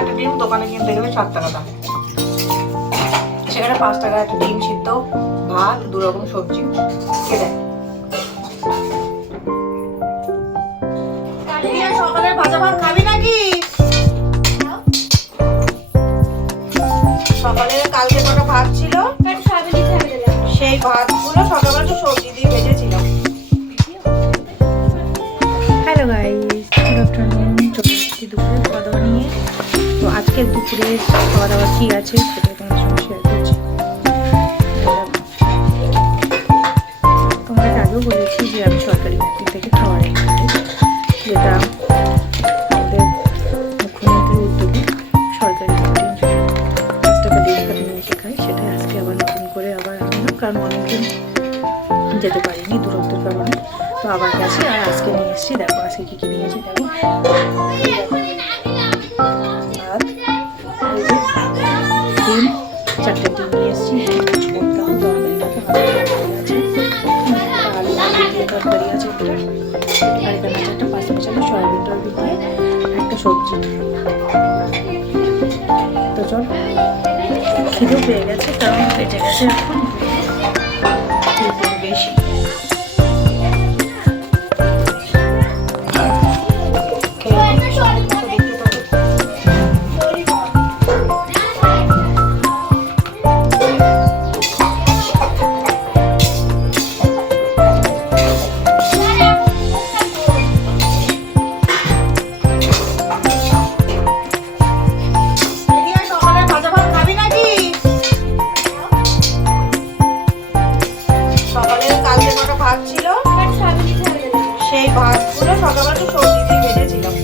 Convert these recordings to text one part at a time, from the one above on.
একটা ডিম দোকানে কিনতে গেলে 7 টাকা দাম, সেখানে 5 টাকা একটা ডিম সিদ্ধ, ভাত, 2 রকম সবজি কে দেয়। সকালের ভাজা ভাত খাবি নাকি? সকালে কালকে কটা ভাত ছিল, সেই ভাতগুলো সকালবেলা একটু সবজি দিয়ে ভেজেছিলাম। Hello guys, good afternoon. চলে এসেছি দুপুরে খাওয়া দাওয়া নিয়ে। তো আজকে দুপুরে খাওয়া দাওয়া কী আছে সেটা তোমার সঙ্গে শেয়ার করছি। তোমাদের আগেও বলেছি যে আমি সরকারি চাকরি থেকে খাবার এনে খাই, যেটা আমাদের মুখ্যমন্ত্রীর উদ্যোগে সরকারি টাকা ডিম খাতে নিয়ে এসে খাই। সেটা আজকে আবার নতুন করে আবার আনলাম, কারণ অনেকদিন যেতে পারিনি দূরত্বের কারণে। তো আবার গেছি আর আজকে নিয়ে এসেছি। দেখো আজকে কী কী নিয়েছি, দেখো ভাত, ডিম, 4টে ডিম নিয়ে এসেছি, করতাম তরকারিটাকে আলু দিয়ে তরকারি আছে একটা, আর এখানে আছে একটা 5 মশলা সয়াবিন টয়াবিন দিয়ে একটা সবজি। তো চল, খিদেও পেয়ে গেছে, কারণ বেঁচে গেছে এখন বেশি। সেই ভাতগুলো সকালবেলা একটু সবজি দিয়ে ভেজেছিলাম।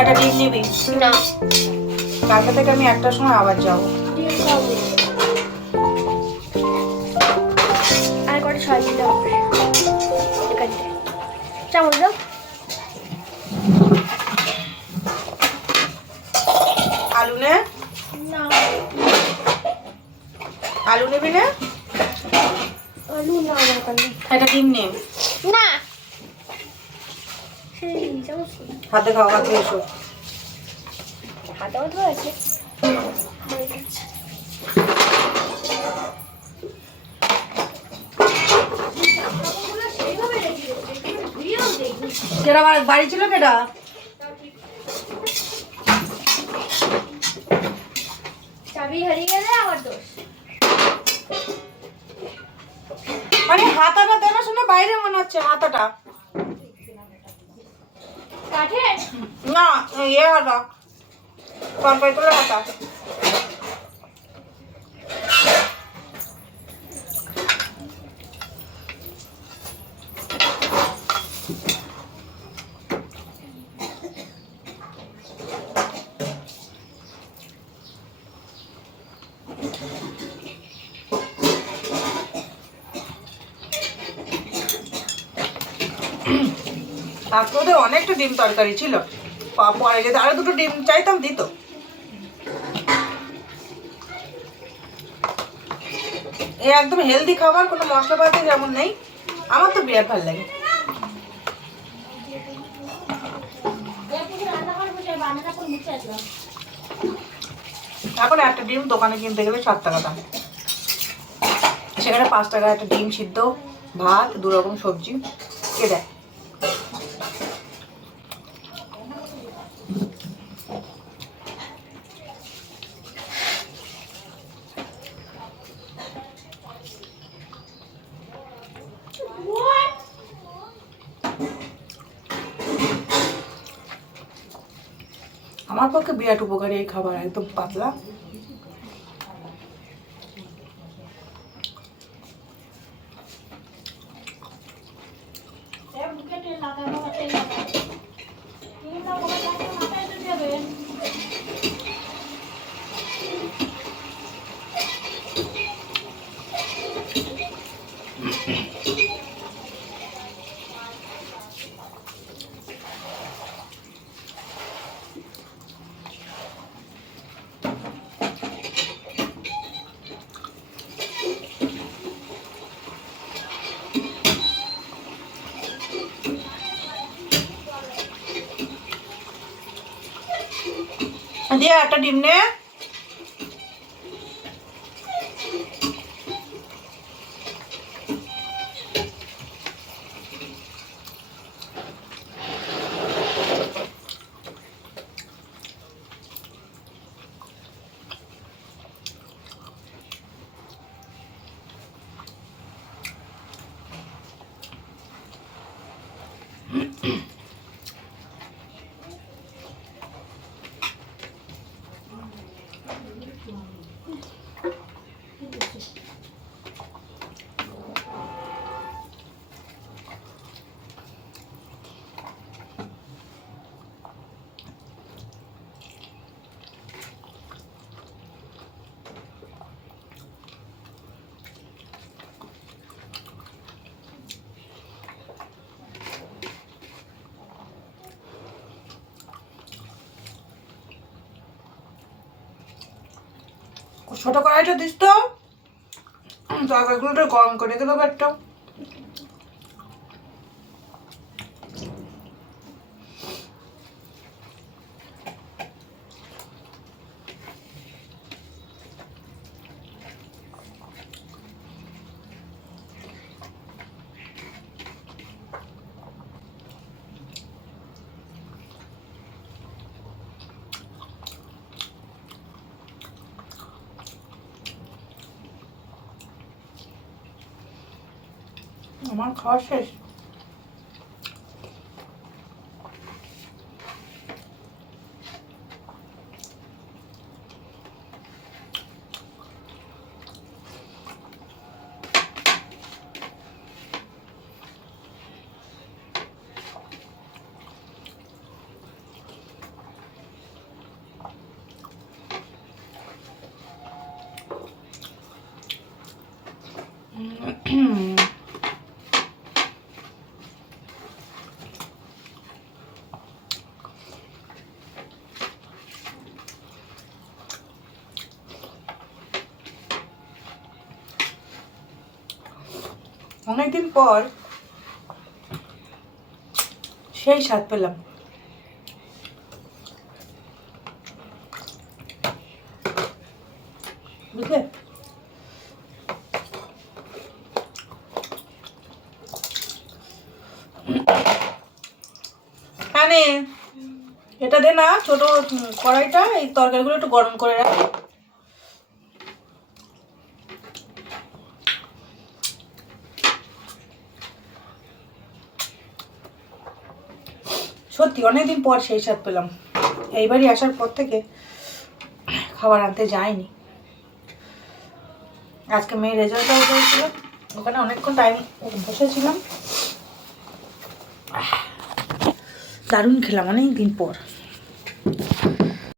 একটা ডিম নিবি না? কালকে থেকে আমি 1টার সময় আবার যাবো। আর কটা সয়াবিন দাও এখান থেকে, চামচ দাও। আলু নে, আলু নেবি না? আলু না দরকার নেই। একটা ডিম নে। না সেই চামচ হাতে খাওয়া হাতে এসো। হাতে মতো আছে। কেডা বাড়ি ছিল? কেডা চাবি হারিয়ে গেলে আমার দোষ। মানে হাতাটা দেনা শুনে বাইরে মনে হচ্ছে হাতাটা কাঠের না, ইয়ে হাতা তরকারি তোলার হাতা। আজকে ওদের অনেকটা ডিম তরকারি ছিল, পরে যদি আরো 2টো ডিম চাইতাম দিত। এই একদম হেলদি খাবার, কোনো মশলাপাতি যেমন নেই, আমার তো বিরাট ভালো লাগে। এখন একটা ডিম দোকানে কিনতে গেলে 7 টাকা দাম, সেখানে 5 টাকা একটা ডিম সিদ্ধ, ভাত, 2 রকম সবজি কে দেয়। আমার পক্ষে বিরাট উপকারী এই খাবার, একদম পাতলা। দিয়ে একটা ডিম নে। ছোট কড়াইটা দিস তো, তরকারিগুলোটা গরম করে রেখে দেবো একটা। আমার খাওয়া শেষ। অনেকদিন পর সেই স্বাদ পেলাম। বুঝলে, মানে এটা দে না, ছোট কড়াইটা, এই তরকারিগুলো একটু গরম করে রাখ। সত্যি অনেকদিন পর সেই স্বাদ পেলাম। এইবারই আসার পর থেকে খাবার আনতে যায়নি। আজকে মেয়ের রেজাল্টটা হয়েছিল, ওখানে অনেকক্ষণ টাইম বসেছিলাম। দারুণ খেলাম অনেক দিন পর।